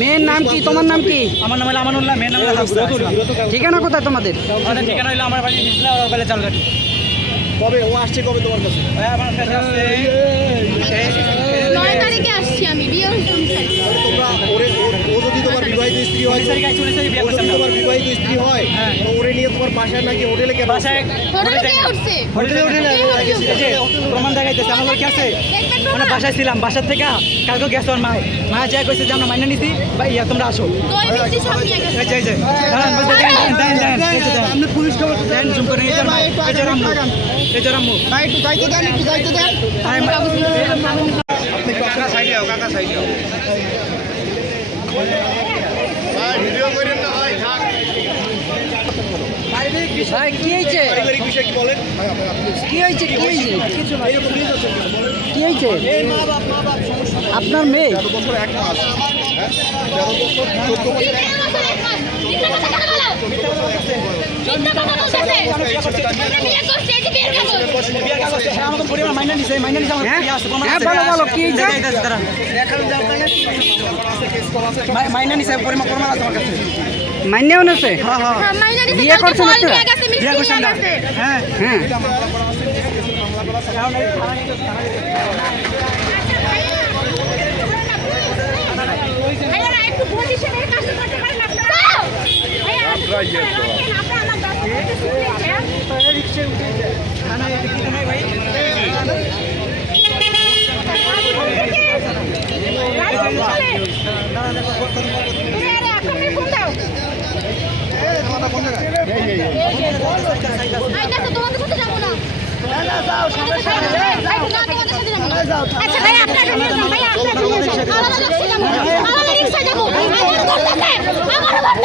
মেয়ের নাম কি, তোমার নাম কি? আমার নাম হলো আমানুল্লাহ, মেয়ের নাম হলো হাফসা। ঠিকানা কোথায় তোমাদের? আমাদের ঠিকানা হলো আমার বাড়ি হিজলা ওর বাড়ি চালঘাটি। কবে ও আসছে, কবে তোমার কাছে? আমার কাছে আসছে 9 তারিখে আসছি আমি, বিয়ে হয়েছে 19 তারিখে। তোমরা ও যদি তোমার বিবাহিত স্ত্রী হয়, বিয়ে ও যদি তোমার বিবাহিত স্ত্রী হয়, তো ওরে নিয়ে তোমার বাসায় নাকি হোটেলে কেন? বাসায় হোটেলে কে উঠছে? হোটেলে প্রমাণ দেখাইতেছে আমার লোক আছে। মানে বাসায় ছিলাম, বাসার থেকে কালকে গেছে ওর মা যা কইছে যে আমরা মাইনে নিছি বা ইয়া তোমরা আসো। দই মিষ্টি সব নিয়ে গেছে। এই যে দাঁড়ান, দেন আপনি পুলিশ খবর দেন, জুম করে এই যে রাম্মু ভাই একটু যাইতে দেন, একটু যাইতে দেন। আপনি কাকা সাইডে যাও, কাকা সাইডে যাও। ভাই ভিডিও করেন না ভাই, থাক। ভাই কি হয়েছে? পারিবারিক বিষয় কি বলেন? কি হয়েছে? কি হয়েছে? এই পুলিশ আছে বলেন। কি হয়েছে? এই মা বাপ আপনার মেয়ে? 13 বছর 1 মাস। হ্যাঁ 13 বছর 14 বছর 1 মাস। বলো কি হয়েছে? মাইনে নিছে প্রমাণ আছে আমার কাছে। মাইনেও নেছে? বিয়ে করছেন আপনারা? বিয়ে করছেন না? হ্যাঁ হ্যাঁ। আচ্ছা ভাই আপনার নিয়ে যান, ভাই আপনার নিয়ে যান, আলাদা রিকশা যাবো, আলাদা রিকশা যাবো, আমার করতেছে,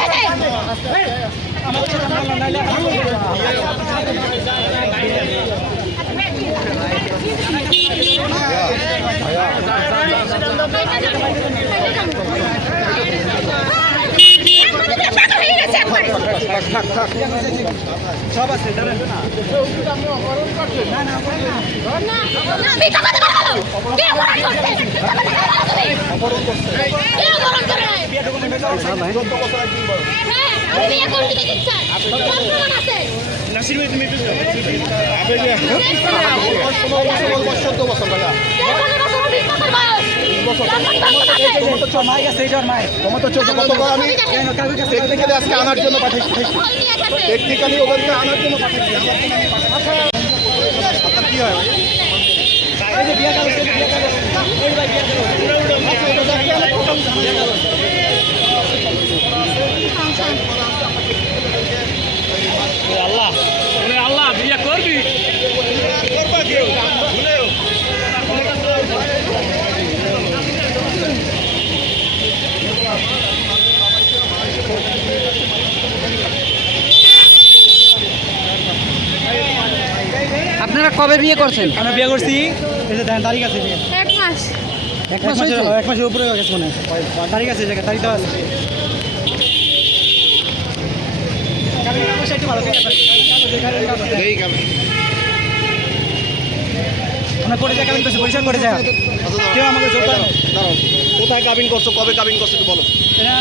সব আছে দাঁড়ান। নাসির ভাই তুমি একটু মাই গেছে, এইটার মাই তোমার তো 14 বছর আমি টেকনিক্যালি আজকে আনার জন্য পাঠাইছি। টেকনিক্যালি ওদেরকে আনার জন্য পাঠাইছি। আপনার কি হয়? আল্লাহ আল্লাহ বিয়ে করবি করবা কেউ আপনারা কবে বিয়ে করছেন? আমরা বিয়ে করছি, এই যে দেখেন তারিখ আছে, 1 মাস। এক মাস হয়েছে? 1 মাসের উপরে হয়ে গেছে মনে হয়। তারিখ আছে, জায়গা তারিখ দেওয়া আছে। আমরা করে যা কাবিন করছি, পরিষ্কার করে যা কেউ আমাকে জোর করে দাঁড়াও, কোথায় কাবিন করছো, কবে কাবিন করছো একটু বলো। এটা